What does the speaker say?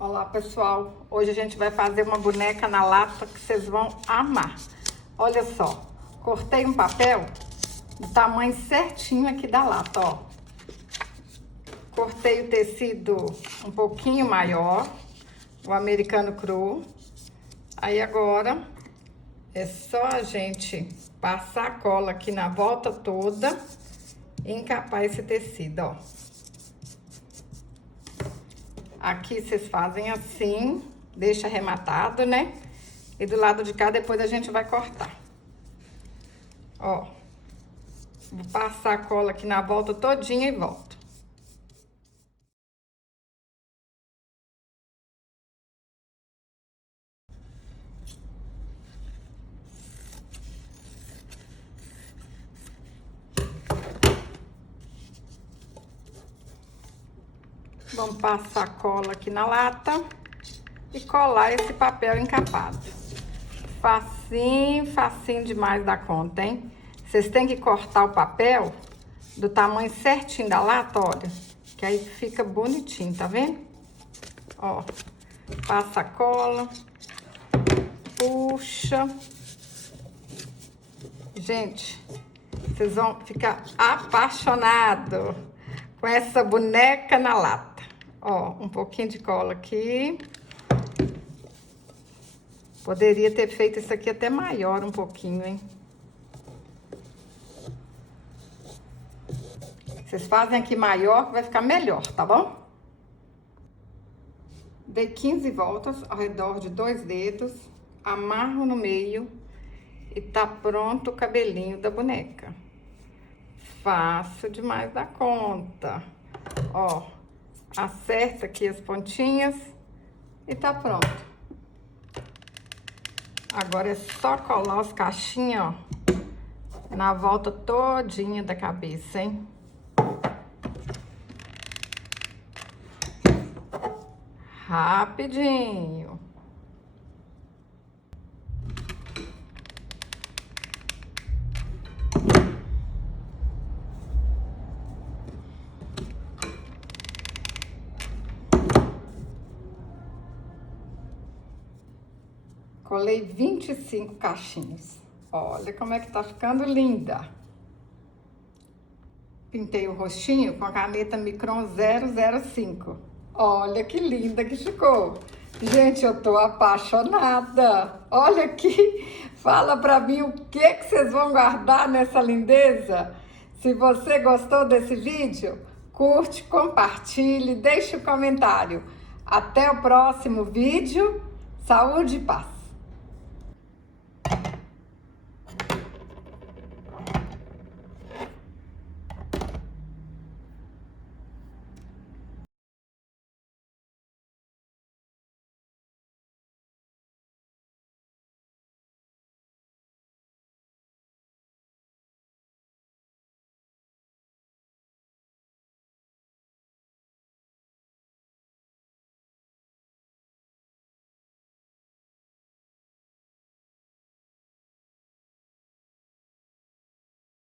Olá pessoal, hoje a gente vai fazer uma boneca na lata que vocês vão amar. Olha só, cortei um papel do tamanho certinho aqui da lata, ó. Cortei o tecido um pouquinho maior, o americano cru. Aí agora é só a gente passar a cola aqui na volta toda e encapar esse tecido, ó. Aqui vocês fazem assim, deixa arrematado, né? E do lado de cá depois a gente vai cortar. Ó, vou passar a cola aqui na volta todinha e volto. Vamos passar a cola aqui na lata e colar esse papel encapado. Facinho, facinho demais da conta, hein? Vocês têm que cortar o papel do tamanho certinho da lata, olha, que aí fica bonitinho, tá vendo? Ó, passa a cola, puxa. Gente, vocês vão ficar apaixonados com essa boneca na lata. Ó, um pouquinho de cola aqui. Poderia ter feito isso aqui até maior um pouquinho, hein? Vocês fazem aqui maior que vai ficar melhor, tá bom? Dei 15 voltas ao redor de 2 dedos, amarro no meio e tá pronto o cabelinho da boneca. Fácil demais da conta. Ó, acerta aqui as pontinhas e tá pronto. Agora é só colar os cachinhos, ó, na volta todinha da cabeça, hein? Rapidinho. Colei 25 cachinhos. Olha como é que tá ficando linda. Pintei o rostinho com a caneta Micron 005. Olha que linda que ficou. Gente, eu tô apaixonada. Olha aqui. Fala pra mim o que vocês vão guardar nessa lindeza. Se você gostou desse vídeo, curte, compartilhe, deixe um comentário. Até o próximo vídeo. Saúde e paz.